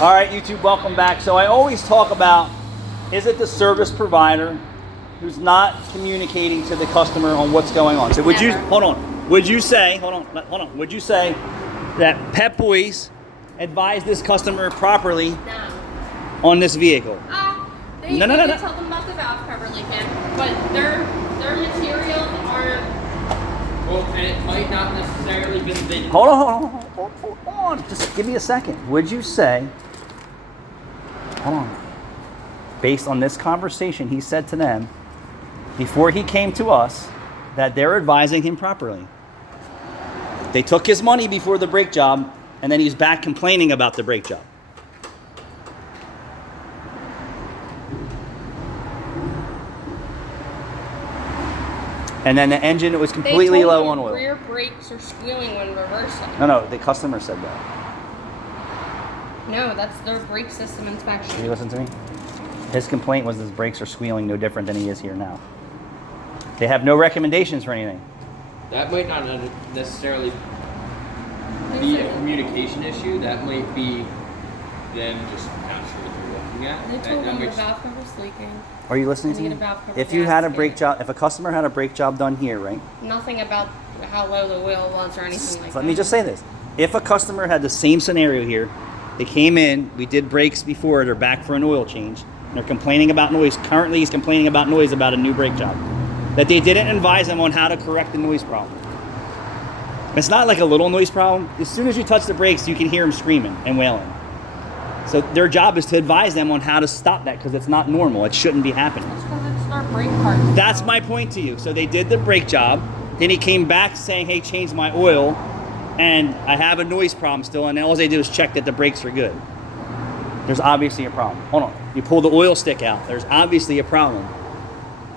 All right, YouTube, welcome back. So I always talk about, is it the service provider who's not communicating to the customer on what's going on? So would you, hold on, would you say that Pep Boys advised this customer properly on this vehicle? They tell them about the valve cover leaking, but their materials are... Well, and it might not necessarily been vintage. Hold on. Just give me a second. Would you say, hold on, based on this conversation he said to them before he came to us, that they're advising him properly? They took his money before the brake job, and then he's back complaining about the brake job. And then the engine was completely low on oil. Rear brakes are squealing when reversing. No, the customer said that. No, that's their brake system inspection. Did you listen to me? His complaint was his brakes are squealing no different than he is here now. They have no recommendations for anything. That might not necessarily be a communication issue. That might be them just not sure what they're looking at. They told them the valve cover's leaking. Are you listening to me? If you had a brake job, if a customer had a brake job done here, right? Nothing about how low the oil was or anything like that. Let me just say this. If a customer had the same scenario here, they came in, we did brakes before, they're back for an oil change, and they're complaining about noise. Currently, he's complaining about noise about a new brake job. That they didn't advise them on how to correct the noise problem. It's not like a little noise problem. As soon as you touch the brakes, you can hear them screaming and wailing. So their job is to advise them on how to stop that, because it's not normal. It shouldn't be happening. That's because it's their brake part. That's my point to you. So they did the brake job. Then he came back saying, hey, change my oil. And I have a noise problem still. And all they do is check that the brakes are good. There's obviously a problem. Hold on. You pull the oil stick out. There's obviously a problem.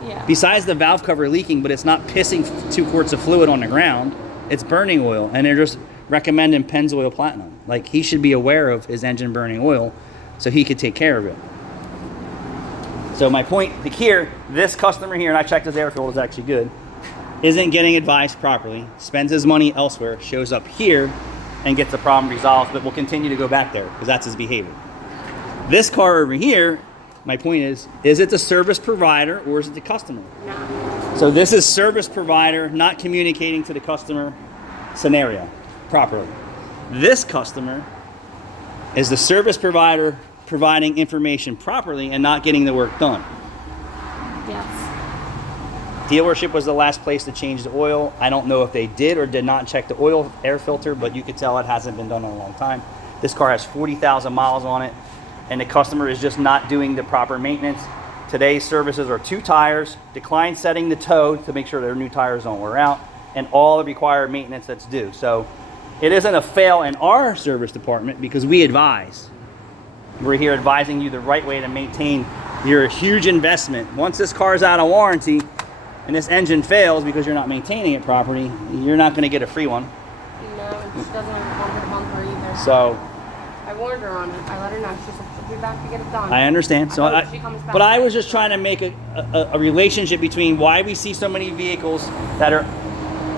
Yeah. Besides the valve cover leaking, but it's not pissing 2 quarts of fluid on the ground. It's burning oil. And they're just recommending Pennzoil Platinum. Like, he should be aware of his engine burning oil so he could take care of it. So my point here, this customer here, and I checked his air filter, is actually good, isn't getting advised properly, spends his money elsewhere, shows up here and gets the problem resolved, but will continue to go back there because that's his behavior. This car over here, my point is it the service provider or is it the customer? No. So this is service provider not communicating to the customer scenario properly. This customer is the service provider providing information properly and not getting the work done. Yes. Dealership was the last place to change the oil. I don't know if they did or did not check the oil air filter, but you could tell it hasn't been done in a long time. This car has 40,000 miles on it, and the customer is just not doing the proper maintenance. Today's services are 2 tires, decline setting the toe to make sure their new tires don't wear out, and all the required maintenance that's due. So it isn't a fail in our service department because we advise. We're here advising you the right way to maintain your huge investment. Once this car is out of warranty and this engine fails because you're not maintaining it properly, you're not going to get a free one. No, it just doesn't have a bumper either. So I warned her on it. I let her know. She said she'll be back to get it done. I understand. So but I was just trying to make a relationship between why we see so many vehicles that are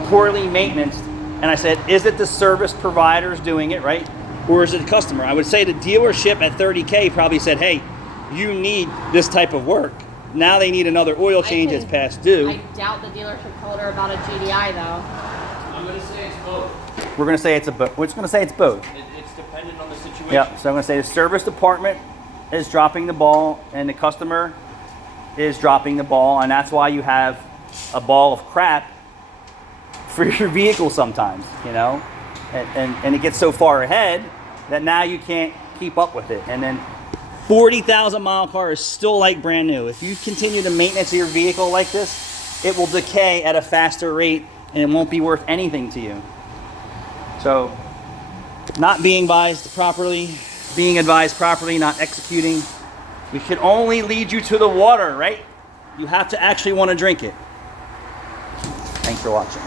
poorly maintained. And I said, is it the service providers doing it, right? Or is it the customer? I would say the dealership at 30K probably said, hey, you need this type of work. Now they need another oil change that's past due. I doubt the dealership told her about a GDI, though. I'm going to say it's both. We're going to say it's both. We're just going to say it's both. It's dependent on the situation. Yeah, so I'm going to say the service department is dropping the ball and the customer is dropping the ball, and that's why you have a ball of crap for your vehicle sometimes, you know, and it gets so far ahead that now you can't keep up with it. And then 40,000 mile car is still like brand new. If you continue to maintenance your vehicle like this, it will decay at a faster rate and it won't be worth anything to you. So not being advised properly, not executing. We should only lead you to the water, right? You have to actually want to drink it. Thanks for watching.